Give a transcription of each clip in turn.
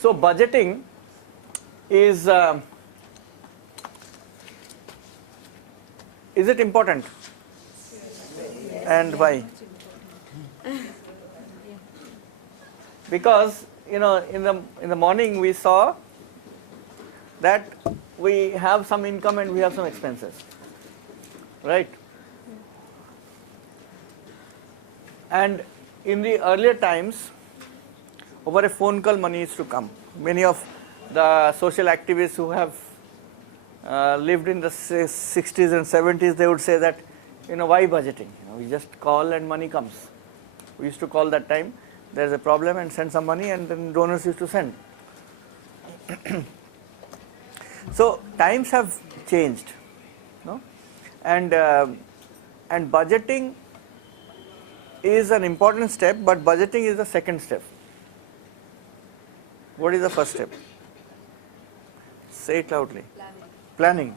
So budgeting is it important? And why? Because in the morning we saw that we have some income and we have some expenses, right? And in the earlier times, over a phone call money used to come. Many of the social activists who have lived in the 60s and 70s, they would say that, why budgeting? We just call and money comes. We used to call that time, there's a problem, and send some money, and then donors used to send. So times have changed, no? And budgeting is an important step, but budgeting is the second step. What is the first step? Say it loudly. Planning.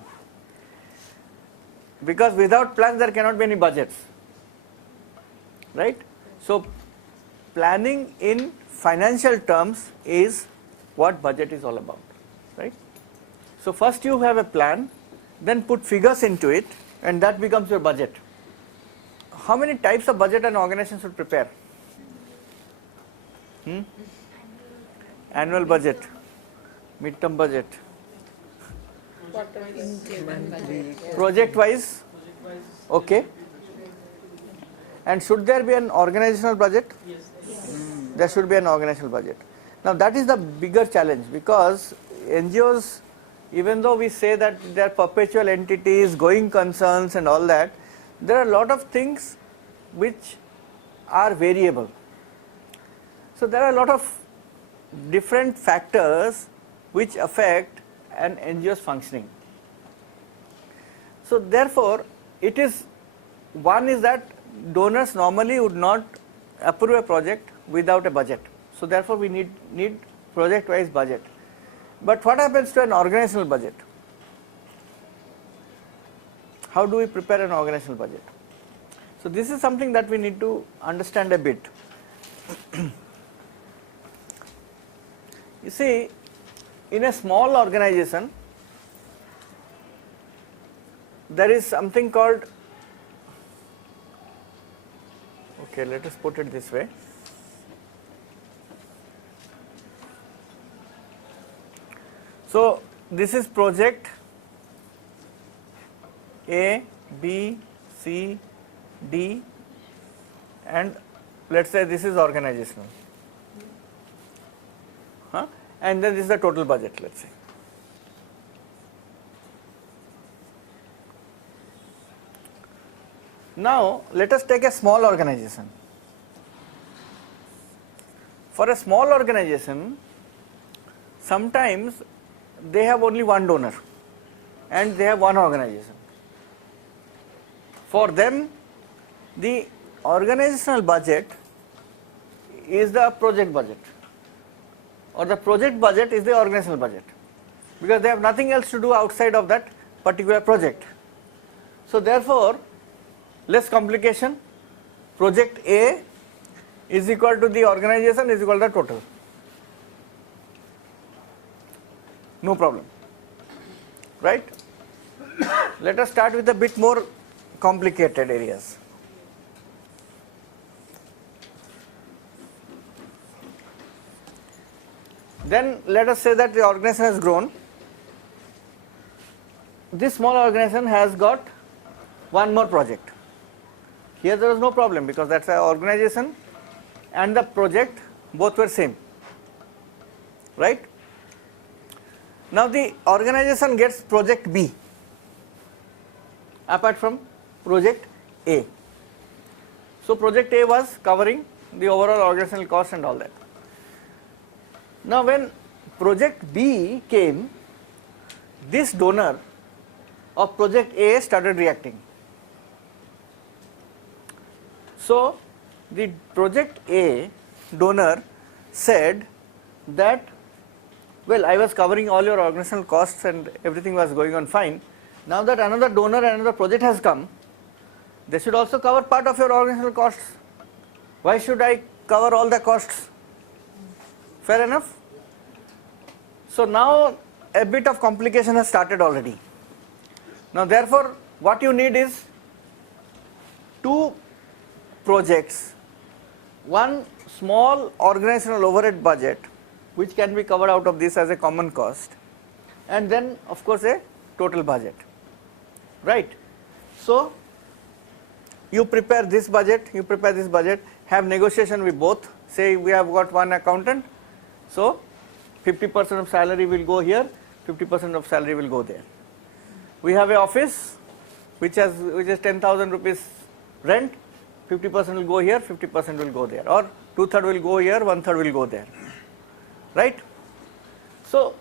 Because without plans there cannot be any budgets, right? So planning in financial terms is what budget is all about, right? So first you have a plan, then put figures into it, and that becomes your budget. How many types of budget an organization should prepare? Annual budget, mid-term budget, project wise, okay. And should there be an organizational budget? Yes. There should be an organizational budget. Now that is the bigger challenge, because NGOs, even though we say that they are perpetual entities, going concerns and all that, there are a lot of things which are variable. So there are a lot of different factors which affect an NGO's functioning. So therefore, one is that donors normally would not approve a project without a budget. So therefore we need project-wise budget. But what happens to an organizational budget? How do we prepare an organizational budget? So this is something that we need to understand a bit. You see, in a small organization, there is something called, okay, let us put it this way. So this is project A, B, C, D, and let's say this is organizational. And then this is the total budget, let's say. Now let us take a small organization. For a small organization, sometimes they have only one donor and they have one organization. For them, the organizational budget is the project budget, or the project budget is the organizational budget, because they have nothing else to do outside of that particular project. So therefore, less complication, project A is equal to the organization is equal to the total. No problem, right? Let us start with a bit more complicated areas. Then let us say that the organization has grown. This small organization has got one more project. Here there was no problem, because that's an organization and the project both were same, right? Now the organization gets project B apart from project A. So project A was covering the overall organizational cost and all that. Now when project B came, this donor of project A started reacting. So the project A donor said that, well, I was covering all your organizational costs and everything was going on fine. Now that another donor and another project has come, they should also cover part of your organizational costs. Why should I cover all the costs? Fair enough? So now a bit of complication has started already. Now therefore what you need is two projects, one small organizational overhead budget which can be covered out of this as a common cost, and then of course a total budget, right? So you prepare this budget, you prepare this budget, have negotiation with both. Say we have got one accountant, so 50% of salary will go here, 50% of salary will go there. We have a office which is 10,000 rupees rent, 50% will go here, 50% will go there, or 2/3 will go here, 1/3 will go there, right? So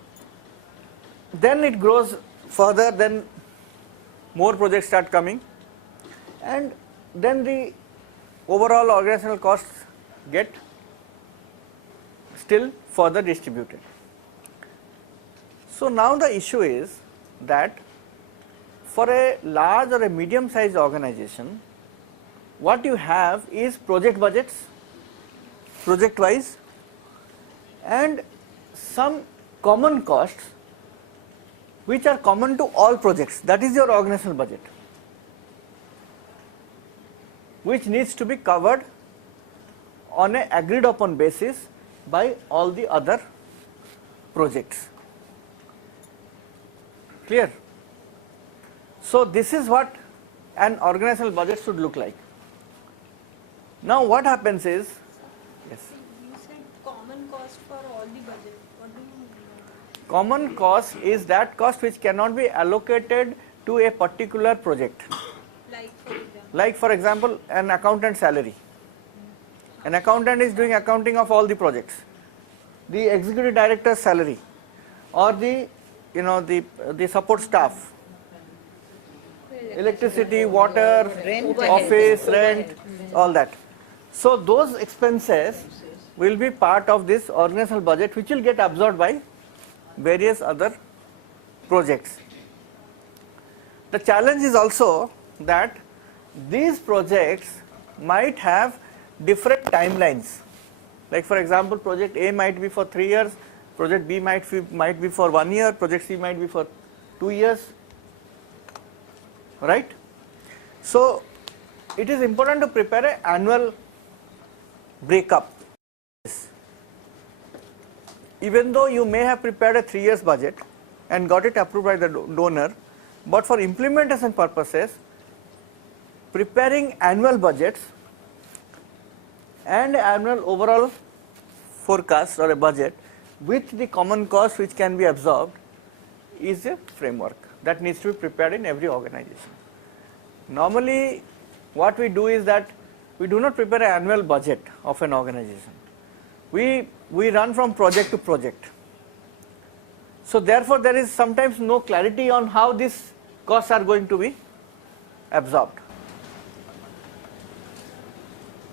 then it grows further, then more projects start coming, and then the overall organizational costs get still further distributed. So now the issue is that for a large or a medium sized organization, what you have is project budgets, project wise, and some common costs which are common to all projects. That is your organizational budget, which needs to be covered on an agreed upon basis by all the other projects. Clear? So this is what an organizational budget should look like. Now what happens is, yes. You said common cost for all the budget. What do you mean? Common cost is that cost which cannot be allocated to a particular project. Like for example, an accountant salary. An accountant is doing accounting of all the projects. The executive director's salary, or the support staff, electricity, water, office, rent, all that. So those expenses will be part of this organizational budget, which will get absorbed by various other projects. The challenge is also that these projects might have different timelines. Like for example, project A might be for 3 years, project B might be for 1 year, project C might be for 2 years, right? So it is important to prepare an annual breakup. Even though you may have prepared a 3 years budget and got it approved by the donor, but for implementation purposes, preparing annual budgets and annual overall forecast or a budget with the common cost which can be absorbed is a framework that needs to be prepared in every organization. Normally what we do is that we do not prepare an annual budget of an organization. We run from project to project. So therefore there is sometimes no clarity on how these costs are going to be absorbed.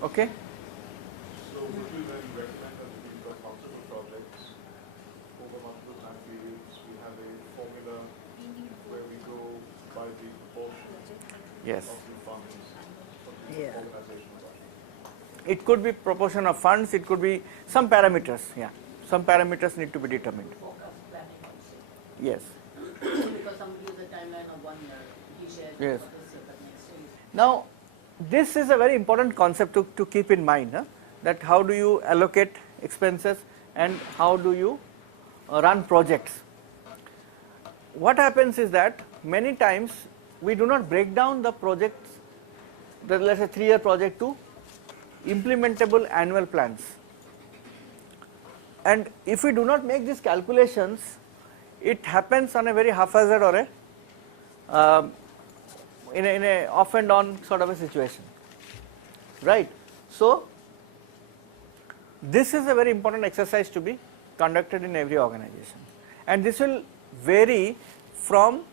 Okay? So would you then recommend that we've got multiple projects over multiple time periods? We have a formula where we go by the proportion Yes. of the funds of the organizational budget. It could be proportion of funds, it could be some parameters, yeah. Some parameters need to be determined. Forecast planning also. Yes. Because somebody gives a timeline of 1 year, he shares Yes. for this year, but next year. Now, this is a very important concept to keep in mind, that how do you allocate expenses and how do you run projects. What happens is that many times we do not break down the projects, let's say 3-year project, to implementable annual plans. And if we do not make these calculations, it happens on a very haphazard or in a off and on sort of a situation, right? So this is a very important exercise to be conducted in every organization, and this will vary from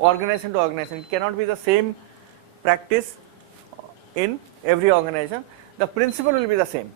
organization to organization. It cannot be the same practice in every organization. The principle will be the same.